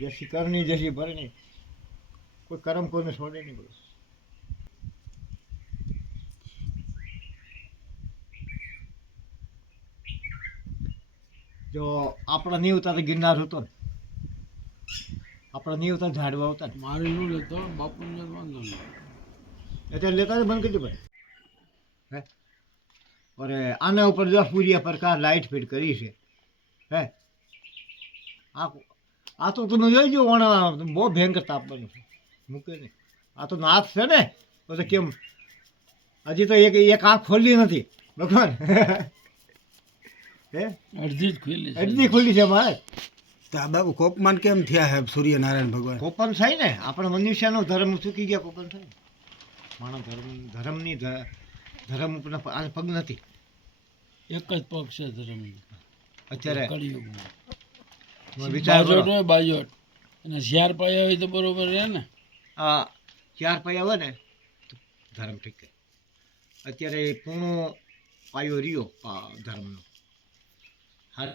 જૈસી કરણી જૈસી ભરણી, કોઈ કરમ કોઈને છોડે નહીં બોલો. જો આપણા નહીં ઉતા તો ગિરનાર હતો ને, આપણા નહીં ઉતા ઝાડવા આવતા ને, મારે નું લેતો બાપુને વાંધો નહીં. અત્યારે લેતા બંધ કરી દે ભાઈ. હે અરે આના ઉપર જો સૂર્ય પ્રકાશ લાઇટ ફિટ કરી છે. હે આ તો તમે જોઈજો વણા બહુ ભયંકર તાપવાનું છે, મૂકે નહીં. આ તો નાથ છે ને, તો કેમ હજી તો એક આંખ ખોલી નથી ભગવાન. હે અડધી જ ખુલ્લી છે. અડધી ખુલ્લી છે મારે. તો આ બાબુ કોપમાન કેમ થયા હે સૂર્યનારાયણ ભગવાન? કોપન થાય ને, આપણે મનુષ્યનો ધર્મ ચૂકી ગયા, કોપન થાય ને. માણસ ધર્મની ધર્મ ઉપર આને પગ નથી. એક જ પગ છે ધર્મ અત્યારે કળિયુગમાં. વિચાર કરો. બાજોટ હોય બાજોટ, અને શિયાર પાયા હોય તો બરોબર રહે ને. આ ચાર પાયા હોય ને તો ધર્મ ઠીક છે. અત્યારે પૂર્ણો પાયો રહ્યો ધર્મનો. હા